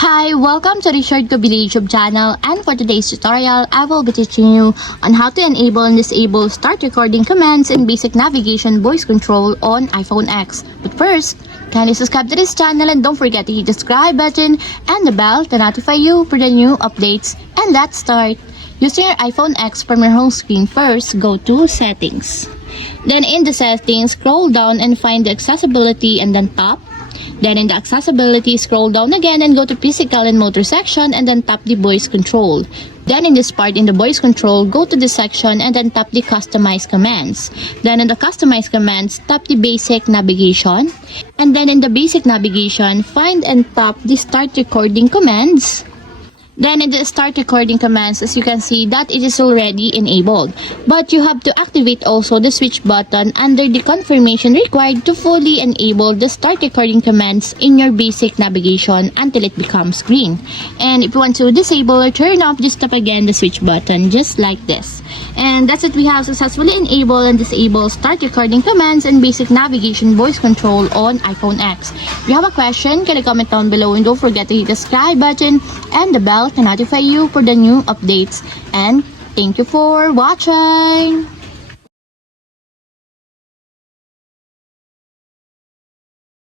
Hi, welcome to the Short Ko YouTube channel, and for today's tutorial, I will be teaching you on how to enable and disable start recording commands and basic navigation voice control on iPhone X. But first, kindly subscribe to this channel and don't forget to hit the subscribe button and the bell to notify you for the new updates. And let's start. Using your iPhone X from your home screen, first go to Settings. Then in the Settings, scroll down and find the Accessibility and then tap. Then in the accessibility, scroll down again and go to physical and motor section and then tap the voice control. Then in this part, in the voice control, go to this section and then tap the customize commands. Then in the customize commands, tap the basic navigation. And then in the basic navigation, find and tap the start recording commands. Then in the start recording commands, as you can see that it is already enabled. But you have to activate also the switch button under the confirmation required to fully enable the start recording commands in your basic navigation until it becomes green. And if you want to disable or turn off, just tap again the switch button just like this. And that's it, we have successfully enabled and disabled start recording commands and basic navigation voice control on iPhone X. If you have a question, can you comment down below and don't forget to hit the subscribe button and the bell to notify you for the new updates. And thank you for watching.